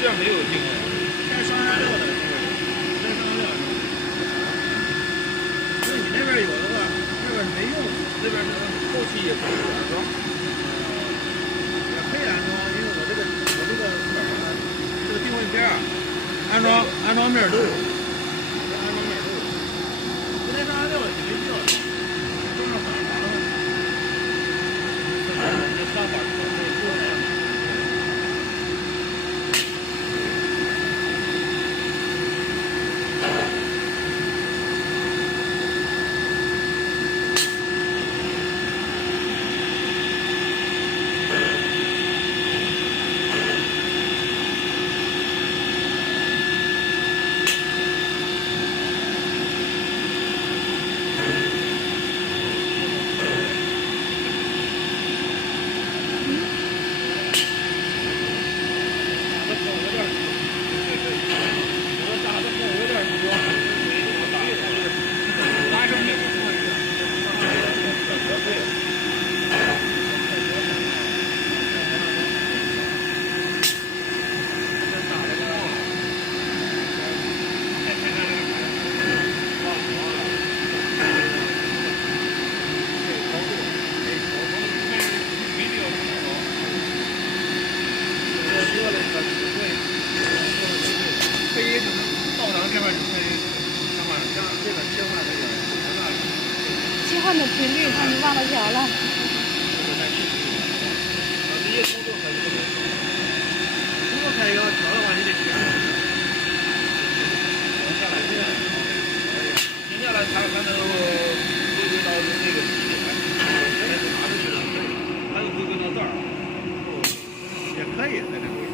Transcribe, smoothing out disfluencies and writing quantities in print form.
边没有定位，开上下料的，开上下料。所以你那边有的话，那边是没用，这边是后期也可以安装，也可以安装，因为我这个这个定位片啊，安装面都有，安装面都有。不带上下料的就没必要，装上反啥的话，这上板可以做的。切换的频率看你忘了调了。直接工作开一个，工作开一个调的话，你得停下来，停下来才能够回归到那个起点，拿出去了，还有回归到这儿，也可以在这。